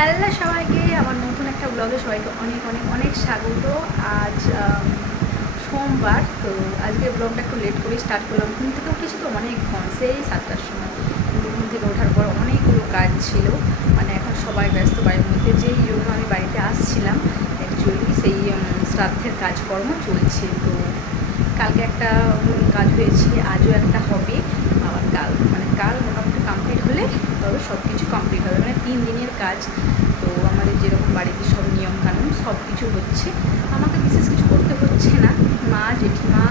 Hello সবাইকে, আমার নতুন একটা ব্লগে সবাইকে অনেক অনেক অনেক স্বাগত। আজ সোমবার, তো আজকে ব্লগটা একটু লেট করে স্টার্ট করলাম। ঘুম থেকে উঠেছি তো অনেকক্ষণ, সেই 7টার সময়। কিন্তু ঘুম থেকে ওঠার পর অনেকগুলো কাজ ছিল, মানে এখন সবাই ব্যস্ত বাড়ির মধ্যে, যেই জন্য আমি বাড়িতে আসছিলাম। অ্যাকচুয়ালি সেই শ্রাদ্ধের কাজকর্ম চলছে। তো কালকে একটা কাজ হয়েছে, আজও একটা হবে, আবার কাল মোটামুটি কমপ্লিট হলে তবে সব কিছু কমপ্লিট হবে, মানে 3 দিনের কাজ। তো আমাদের যেরকম বাড়িতে সব নিয়মকানুন সব কিছু হচ্ছে, আমাকে বিশেষ কিছু করতে হচ্ছে না, মা জেঠিমা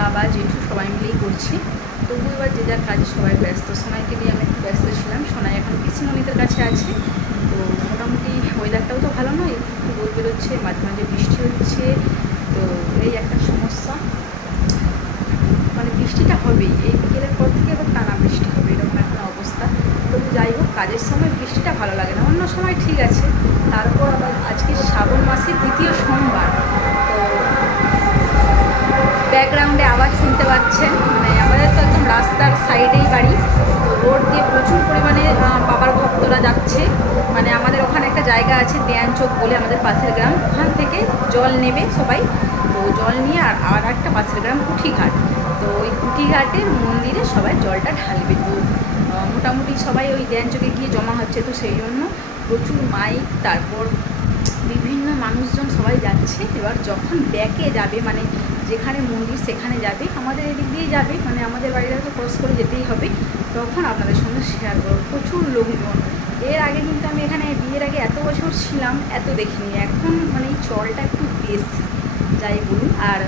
বাবা জেঠু সবাই মিলেই করছে। তবু এবার যে যার কাজে সবাই ব্যস্ত, সোনাইকে নিয়ে আমি একটু ব্যস্ত ছিলাম। সোনাই এখন পিসিমণিদের কাছে আছে। তো মোটামুটি ওয়েদারটাও তো ভালো নয়, একটু রোদ বেরোচ্ছে, মাঝে মাঝে বৃষ্টি হচ্ছে। তো এই একটা সমস্যা, মানে বৃষ্টিটা হবেই, এই বিকেলের পর থেকে এবার টানা বৃষ্টি হবে, এরকম এখন অবস্থা। তবু যাই হোক, কাজের সময় বৃষ্টিটা ভালো লাগে না, অন্য সময় ঠিক আছে। তারপর আবার আজকে শ্রাবণ মাসের 2য় সোমবার। তো ব্যাকগ্রাউন্ডে আওয়াজ শুনতে পাচ্ছেন, মানে আমাদের তো একদম রাস্তার সাইডেই বাড়ি। তো রোড দিয়ে প্রচুর পরিমাণে বাবার ভক্তরা যাচ্ছে। মানে আমাদের ওখানে একটা জায়গা আছে দেয়ান চোখ বলে, আমাদের পাশের গ্রাম, ওখান থেকে জল নেবে সবাই। তো জল নিয়ে আর একটা পাশের গ্রাম কুঠিঘাট, তো ওই কুঠিঘাটের মন্দিরে সবাই জলটা ঢালবে। তো মোটামুটি সবাই ওই দেয়ান চোখে গিয়ে জমা হচ্ছে। তো সেই জন্য প্রচুর মাইক, তারপর বিভিন্ন মানুষজন সবাই যাচ্ছে। এবার যখন ব্যাকে যাবে, মানে যেখানে মন্দির সেখানে যাবে, আমাদের এদিক দিয়েই যাবে, মানে আমাদের বাড়িটা তো ক্রস করে যেতেই হবে, তখন আপনাদের সঙ্গে শেয়ার করবো। প্রচুর লোকজন। এর আগে কিন্তু আমি এখানে বিয়ের আগে এত বছর ছিলাম, এত দেখিনি। এখন মানে এই চলটা একটু বেশি, যাই বলুন। আর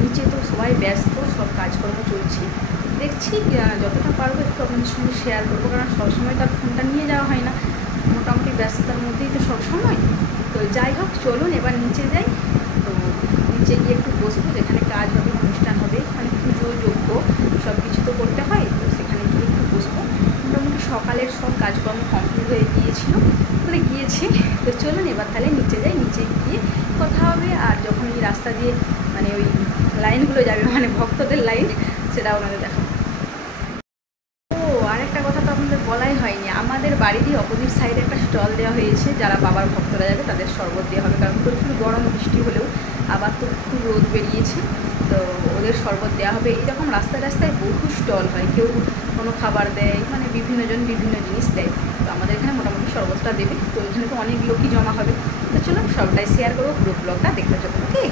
নিচে তো সবাই ব্যস্ত, সব কাজকর্ম চলছে। দেখছি যতটা পারবো একটু আপনাদের সঙ্গে শেয়ার করবো, কারণ সবসময় তার ফোনটা নিয়ে যাওয়া হয় না, মোটামুটি ব্যস্ততার মধ্যেই তো সবসময়। তো যাই হোক, চলুন এবার নিচে যাই। তো নিচে গিয়ে একটু বসবো, যেখানে কাজ হবে, অনুষ্ঠান হবে, মানে পুজো যোগ্য সব কিছু তো করতে হয়। তো সেখানে গিয়ে একটু বসবো। মোটামুটি সকালের সব কাজকর্ম কমপ্লিট হয়ে গিয়েছিল, মানে গিয়েছে। তো চলুন এবার তাহলে নিচে যাই, নিচে গিয়ে কথা হবে। আর যখন এই রাস্তা দিয়ে মানে ওই লাইনগুলো যাবে, মানে ভক্তদের লাইন, সেটা আপনাদের দেখাবো। ও আরেকটা কথা তো আপনাদের বলাই হয়নি, আমাদের বাড়িরই অপোজিট সাইডে একটা স্টল দেওয়া হয়েছে, যারা বাবার ভক্তরা যাবে তাদের শরবত দেওয়া হবে। কারণ প্রচুর গরম বৃষ্টি হলেও আবার তো খুব রোদ বেরিয়েছে, তো ওদের শরবত দেওয়া হবে। এইরকম রাস্তায় রাস্তায় বহু স্টল হয়, কেউ কোনো খাবার দেয়, মানে বিভিন্ন জন বিভিন্ন জিনিস দেয়। তো আমাদের এখানে মোটামুটি শরবতটা দেবে, তো এখানে তো অনেক লোকই জমা হবে। তো চলুন সবটাই শেয়ার করবো, পুরো ব্লগটা দেখতে থাকুন। ওকে,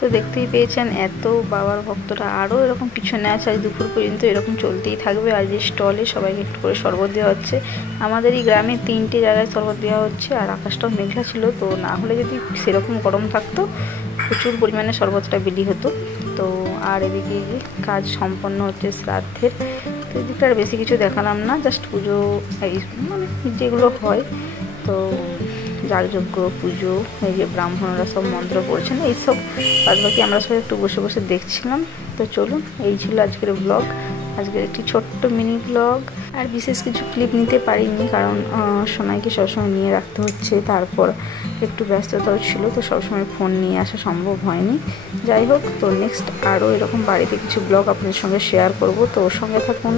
তো দেখতেই পেয়েছেন এত বাবার ভক্তরা আরও এরকম পিছনে আছে। আজ দুপুর পর্যন্ত এরকম চলতেই থাকবে। আর যে স্টলে সবাইকে একটু করে শরবত দেওয়া হচ্ছে। আমাদের এই গ্রামে 3টে জায়গায় শরবত দেওয়া হচ্ছে। আর আকাশটাও মেঘলা ছিল, তো না হলে যদি সেরকম গরম থাকতো প্রচুর পরিমাণে শরবতটা বিলি হতো। তো আর এদিকে কাজ সম্পন্ন হচ্ছে শ্রাদ্ধের। তো এদিকে আর বেশি কিছু দেখালাম না, জাস্ট পুজো এই মানে যেগুলো হয়। তো যাগযজ্ঞ পুজো, এই যে ব্রাহ্মণরা সব মন্ত্র পড়ছেন, এইসব বাদ বাকি আমরা সবাই একটু বসে বসে দেখছিলাম। তো চলুন, এই ছিল আজকের ব্লগ, আজকের একটি ছোট্ট মিনি ব্লগ। আর বিশেষ কিছু ক্লিপ নিতে পারিনি, কারণ সোনাইকে সবসময় নিয়ে রাখতে হচ্ছে, তারপর একটু ব্যস্ততাও ছিল, তো সবসময় ফোন নিয়ে আসা সম্ভব হয়নি। যাই হোক, তো নেক্সট আরও এরকম বাড়িতে কিছু ব্লগ আপনাদের সঙ্গে শেয়ার করব, তো ওর সঙ্গে থাকুন,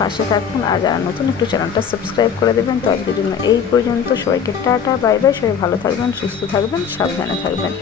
পাশে থাকুন, আর যারা নতুন একটু চ্যানেলটা সাবস্ক্রাইব করে দেবেন। তো আজকের জন্য এই পর্যন্ত, সবাইকে টাটা বাই বাই, সবাই ভালো থাকবেন, সুস্থ থাকবেন, সাবধানে থাকবেন।